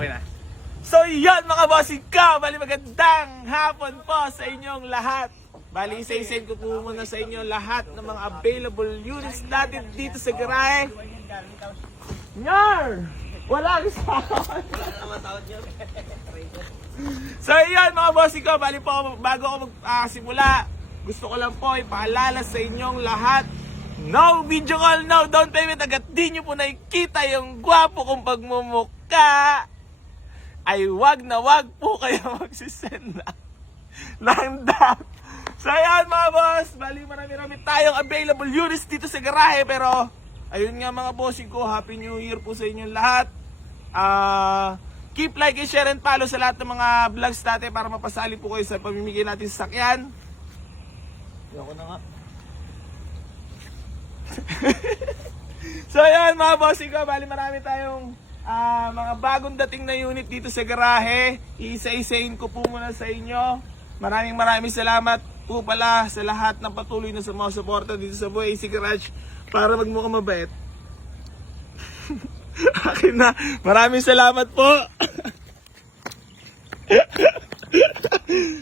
Okay na. So yan mga bossing ko, bali magandang hapon po sa inyong lahat. Bali isa-isain ko po muna sa inyo lahat ng mga available units natin dito sa garahe. Nyar! Wala sa So yan mga bossing ko, bali po bago ako magsimula, gusto ko lang po ipaalala sa inyong lahat. No video call, no down payment. Agad di nyo po nakikita yung gwapo kong pagmumukha, ay wag na wag po kayo magsisend ng DAP. So ayan mga boss, bali marami tayong available units dito sa garahe. Pero ayun nga mga bossing ko, Happy New Year po sa inyong lahat. Keep like and share and follow sa lahat ng mga vlogs natin para mapasali po kayo sa pamimigay natin sa sakyan. Ayoko na nga. So ayan mga bossing ko, bali marami tayong mga bagong dating na unit dito sa garahe. Isa-isain ko po muna sa inyo. Maraming salamat po pala sa lahat ng patuloy na sumusuporta dito sa Boy AC Garage para magmukhang mabait. Akin na, maraming salamat po.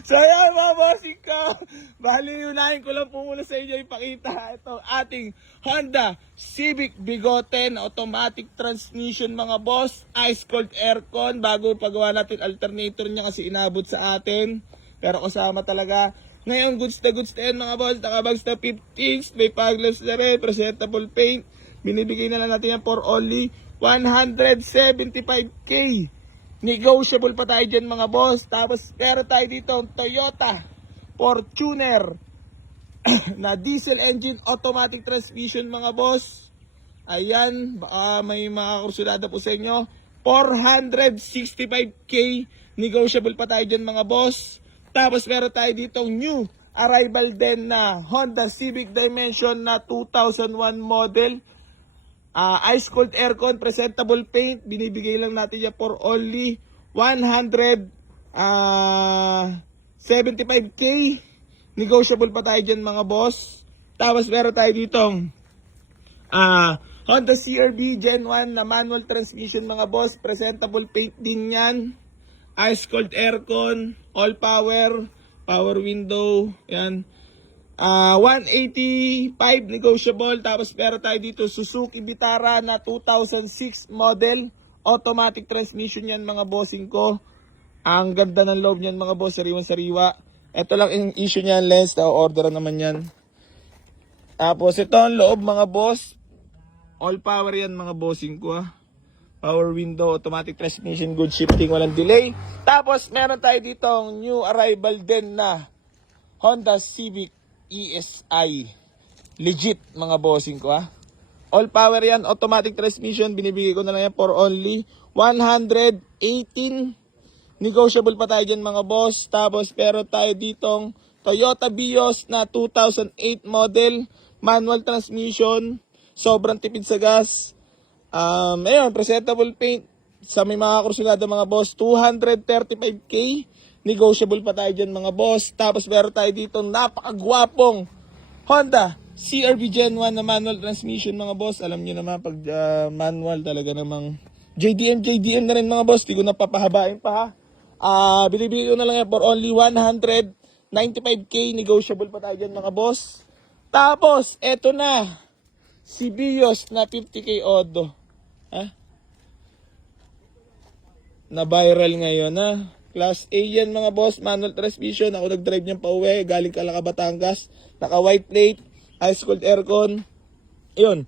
So ayan mga bossing ko, bali unahin ko lang po muna sa inyo ipakita ito ating Honda Civic Bigote na automatic transmission mga boss. Ice cold aircon, bago pagawa natin alternator niya kasi inabot sa atin, pero kasama talaga. Ngayon goods na yan mga boss, nakabags na 15s, may paglaps na rin, presentable paint. Binibigay na lang natin yan for only 175k. Negotiable pa tayo dyan mga boss. Tapos pero tayo dito Toyota Fortuner na diesel engine automatic transmission mga boss. Ayan, baka may makakursulada po sa inyo. 465k. Negotiable pa tayo dyan mga boss. Tapos meron tayo dito new arrival din na Honda Civic Dimension na 2001 model. Ice cold aircon, presentable paint. Binibigay lang natin yan for only 175k. Negotiable pa tayo dyan mga boss. Tapos meron tayo ditong Honda CR-V Gen 1 na manual transmission mga boss. Presentable paint din yan. Ice cold aircon, all power, power window. Yan. 185 negotiable. Tapos meron tayo dito Suzuki Vitara na 2006 model. Automatic transmission yan mga bossing ko. Ang ganda ng loob niyan mga boss, sariwan-sariwa. Ito lang yung issue niyan, lens, na-order naman yan. Tapos ito ang loob mga boss. All power yan mga bossing ko. Power window, automatic transmission, good shifting, walang delay. Tapos meron tayo dito new arrival din na Honda Civic ESI. Legit mga bossing ko All power yan, automatic transmission. Binibigay ko na lang yan for only 118. Negotiable pa tayo dyan mga boss. Tapos pero tayo ditong Toyota Vios na 2008 model. Manual transmission. Sobrang tipid sa gas. Ayun, presentable paint. Sa may mga kursulada mga boss, 235k. Negotiable pa tayo dyan mga boss. Tapos meron tayo dito napakagwapong Honda CR-V Gen 1 na manual transmission mga boss. Alam nyo naman pag manual talaga namang JDM na rin mga boss. Di ko napapahabain pa binibigay ko na lang yan for only 195k. Negotiable pa tayo dyan mga boss. Tapos eto na si Vios na 50k Odo. Na viral ngayon Class A yan mga boss, manual transmission. Ako nag-drive niyan pa uwi, galing Calaca, Batangas. Naka white plate, ice cold aircon. Ayun,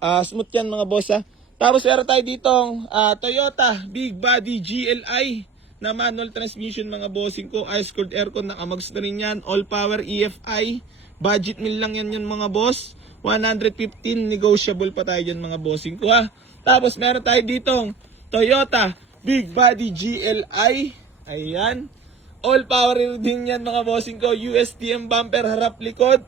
smooth yan mga boss Tapos meron tayo ditong Toyota Big Body GLI na manual transmission mga bossing ko. Ice cold aircon, nakamags na rin yan. All power EFI. Budget meal lang yan mga boss. 115, negotiable pa tayo dyan mga bossing ko Tapos meron tayo ditong Toyota Big Body GLI. Ayan. All power din yan mga bossing ko. USDM bumper, harap likod.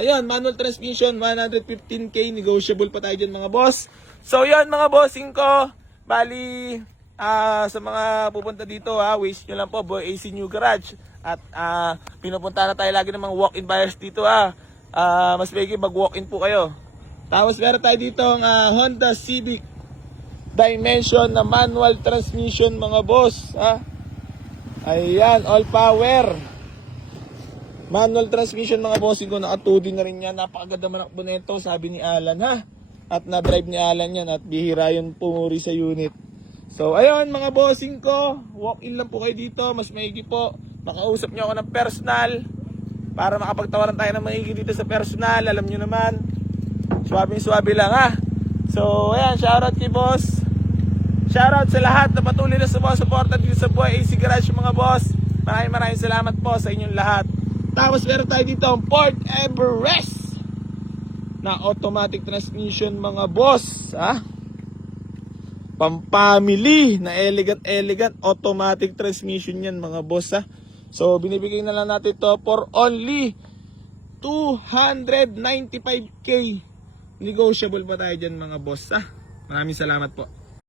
Yan, manual transmission, 115k. Negotiable pa tayo dyan mga boss. So yan mga bossing ko. Bali, sa mga pupunta dito waste nyo lang po, Boy AC New Garage. At pinupunta na tayo lagi ng mga walk-in buyers dito Mas bigay mag walk-in po kayo. Tapos meron tayo dito ang Honda Civic dimension na manual transmission mga boss, ha? Ayan, all power. Manual transmission mga bossing ko, naka 2D na rin yan. Napakaganda manakbo nito, sabi ni Alan, ha? At na-drive ni Alan yan at bihira yun pumuri sa unit. So, ayun mga bossing ko, walk-in lang po kayo dito, mas maigi po. Makausap nyo ako ng personal para makapagtawaran tayo ng maigi dito sa personal. Alam nyo naman, suwabe lang, ha? So, ayan, shoutout kay boss. Shoutout sa lahat na patuloy na sumusuporta dito sa Buhay AC Garage mga boss. Maraming salamat po sa inyong lahat. Tapos meron tayo dito ang Ford Everest na automatic transmission mga boss, ha? Pampamily na elegant automatic transmission yan mga boss, ha? So binibigay na lang natin to for only 295k. Negotiable pa tayo dyan mga boss, ha? Maraming salamat po.